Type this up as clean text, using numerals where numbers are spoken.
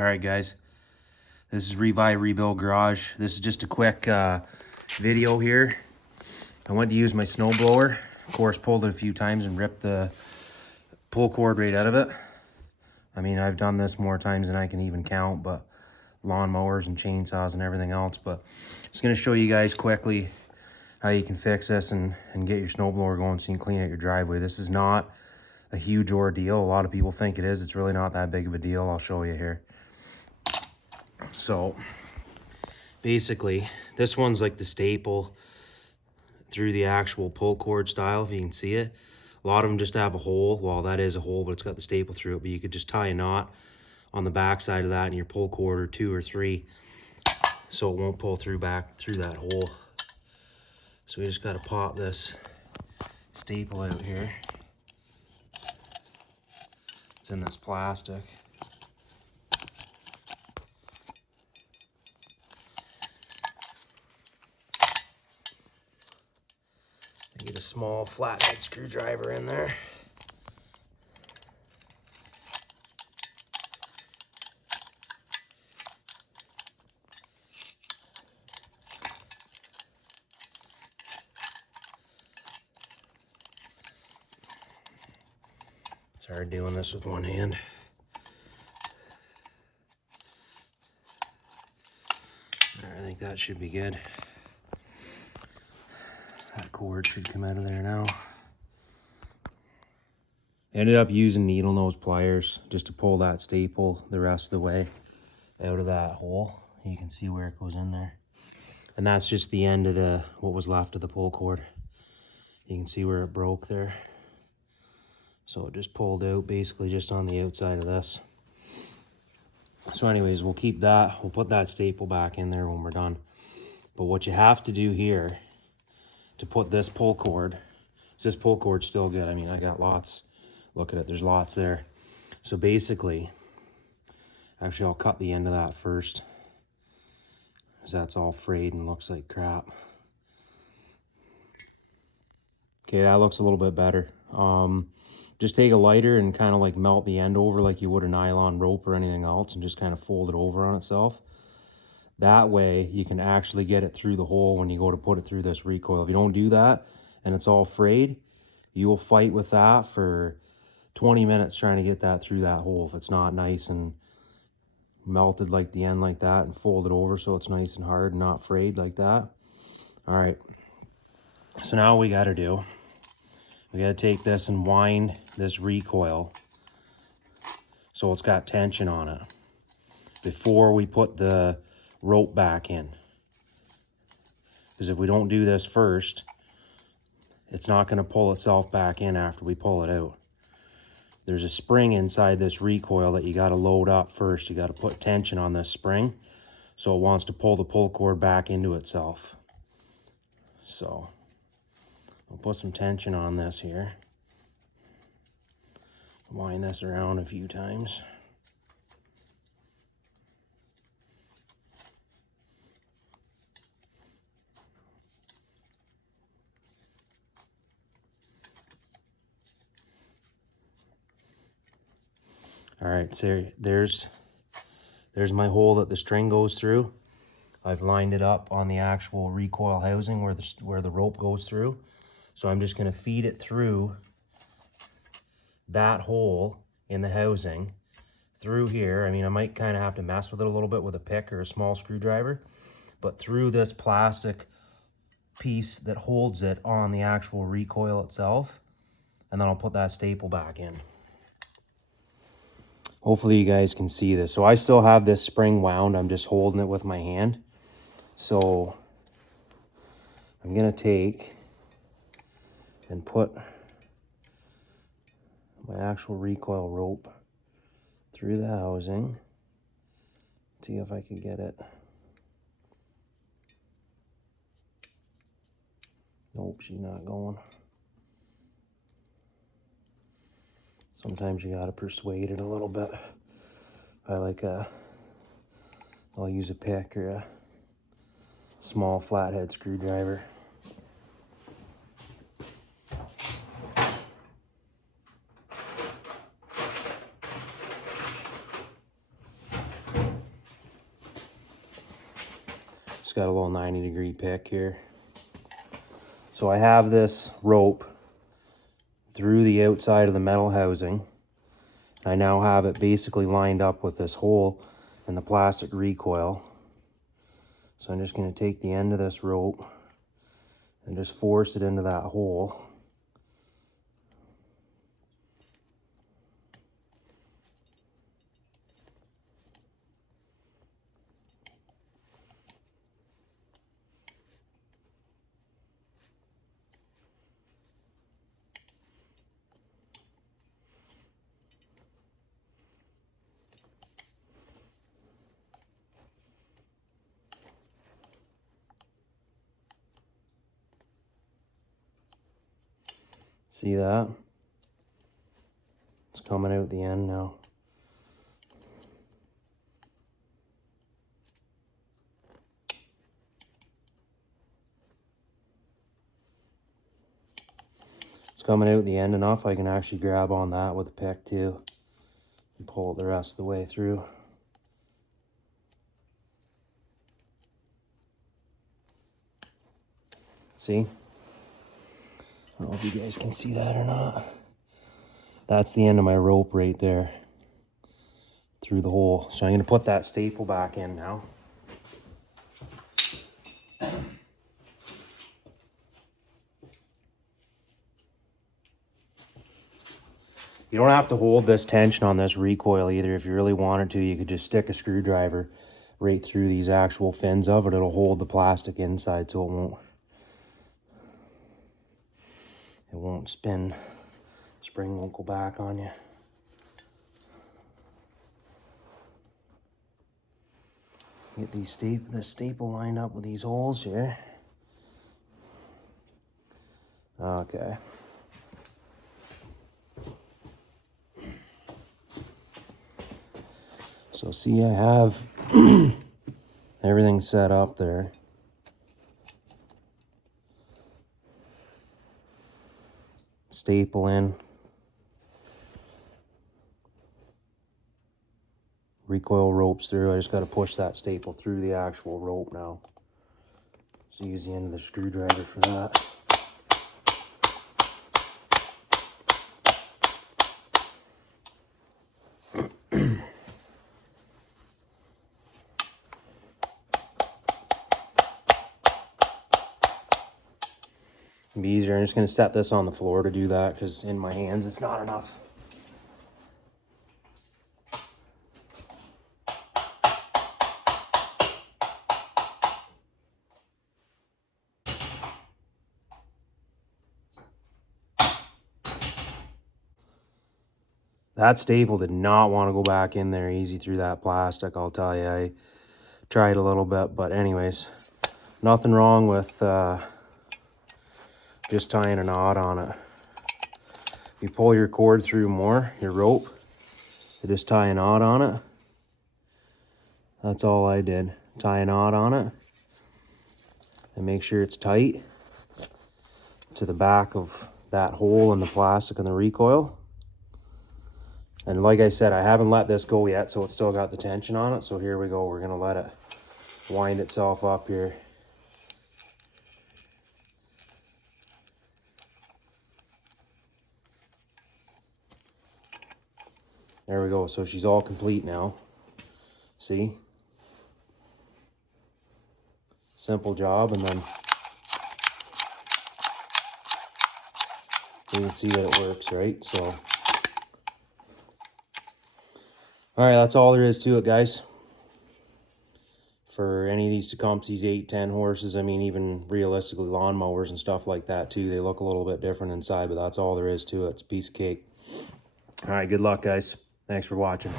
All right, guys, this is Revive Rebuild Garage. This is just a quick video here. I went to use my snowblower. Of course, pulled it a few times and ripped the pull cord right out of it. I mean, I've done this more times than I can even count, but lawnmowers and chainsaws and everything else. But just gonna show you guys quickly how you can fix this and get your snowblower going so you can clean out your driveway. This is not a huge ordeal. A lot of people think it is. It's really not that big of a deal. I'll show you here. So basically, this one's like the staple through the actual pull cord style, if you can see it. A lot of them just have a hole. Well, that is a hole, but it's got the staple through it. But you could just tie a knot on the back side of that in your pull cord, or 2 or 3, so it won't pull through back through that hole. So we just got to pop this staple out here. It's in this plastic. Get a small flathead screwdriver in there. It's hard doing this with one hand. All right, I think that should be good. That cord should come out of there now. I ended up using needle nose pliers just to pull that staple the rest of the way out of that hole. You can see where it goes in there. And that's just the end of what was left of the pull cord. You can see where it broke there. So it just pulled out basically just on the outside of this. So anyways, we'll keep that. We'll put that staple back in there when we're done. But what you have to do here to put this pull cord, this pull cord's still good. I mean, I got lots. Look at it, there's lots there. So basically, actually I'll cut the end of that first, because that's all frayed and looks like crap. Okay, that looks a little bit better. Just take a lighter and kind of like melt the end over like you would a nylon rope or anything else, and just kind of fold it over on itself. That way you can actually get it through the hole when you go to put it through this recoil. If you don't do that and it's all frayed, you will fight with that for 20 minutes trying to get that through that hole if it's not nice and melted like the end like that, and folded over so it's nice and hard and not frayed like that. All right, so now what we got to do, we got to take this and wind this recoil so it's got tension on it before we put the rope back in. Because if we don't do this first, it's not going to pull itself back in after we pull it out. There's a spring inside this recoil that you got to load up first. You got to put tension on this spring so it wants to pull the pull cord back into itself. So we'll put some tension on this here. Wind this around a few times. All right, so there's my hole that the string goes through. I've lined it up on the actual recoil housing where the rope goes through. So I'm just going to feed it through that hole in the housing through here. I mean, I might kind of have to mess with it a little bit with a pick or a small screwdriver, but through this plastic piece that holds it on the actual recoil itself, and then I'll put that staple back in. Hopefully you guys can see this. So I still have this spring wound. I'm just holding it with my hand. So I'm going to take and put my actual recoil rope through the housing. See if I can get it. Nope, she's not going. Sometimes you gotta persuade it a little bit. I'll use a pick or a small flathead screwdriver. It's got a little 90-degree pick here. So I have this rope through the outside of the metal housing. I now have it basically lined up with this hole in the plastic recoil. So I'm just going to take the end of this rope and just force it into that hole. See that? It's coming out the end now. It's coming out the end enough I can actually grab on that with a pick too and pull it the rest of the way through. See? I don't know if you guys can see that or not. That's the end of my rope right there through the hole. So I'm going to put that staple back in now. You don't have to hold this tension on this recoil either. If you really wanted to, you could just stick a screwdriver right through these actual fins of it. It'll hold the plastic inside so it won't spin. Spring won't go back on you. Get these the staple lined up with these holes here. Okay. So see, I have everything set up there. Staple in. Recoil ropes through. I just got to push that staple through the actual rope now. So use the end of the screwdriver for that. It'll be easier. I'm just going to set this on the floor to do that because in my hands it's not enough. That staple did not want to go back in there easy through that plastic, I'll tell you. I tried a little bit, but anyways, nothing wrong with just tying a knot on it. You pull your cord through more, your rope, you just tie a knot on it. That's all I did. Tie a knot on it and make sure it's tight to the back of that hole in the plastic and the recoil. And like I said, I haven't let this go yet, so it's still got the tension on it. So here we go. We're going to let it wind itself up here. There we go. So she's all complete now. See? Simple job. And then you can see that it works, right? So, all right, that's all there is to it, guys. For any of these Tecumseh's 8-10 horses, I mean, even realistically lawnmowers and stuff like that too, they look a little bit different inside, but that's all there is to it. It's a piece of cake. All right, good luck, guys. Thanks for watching.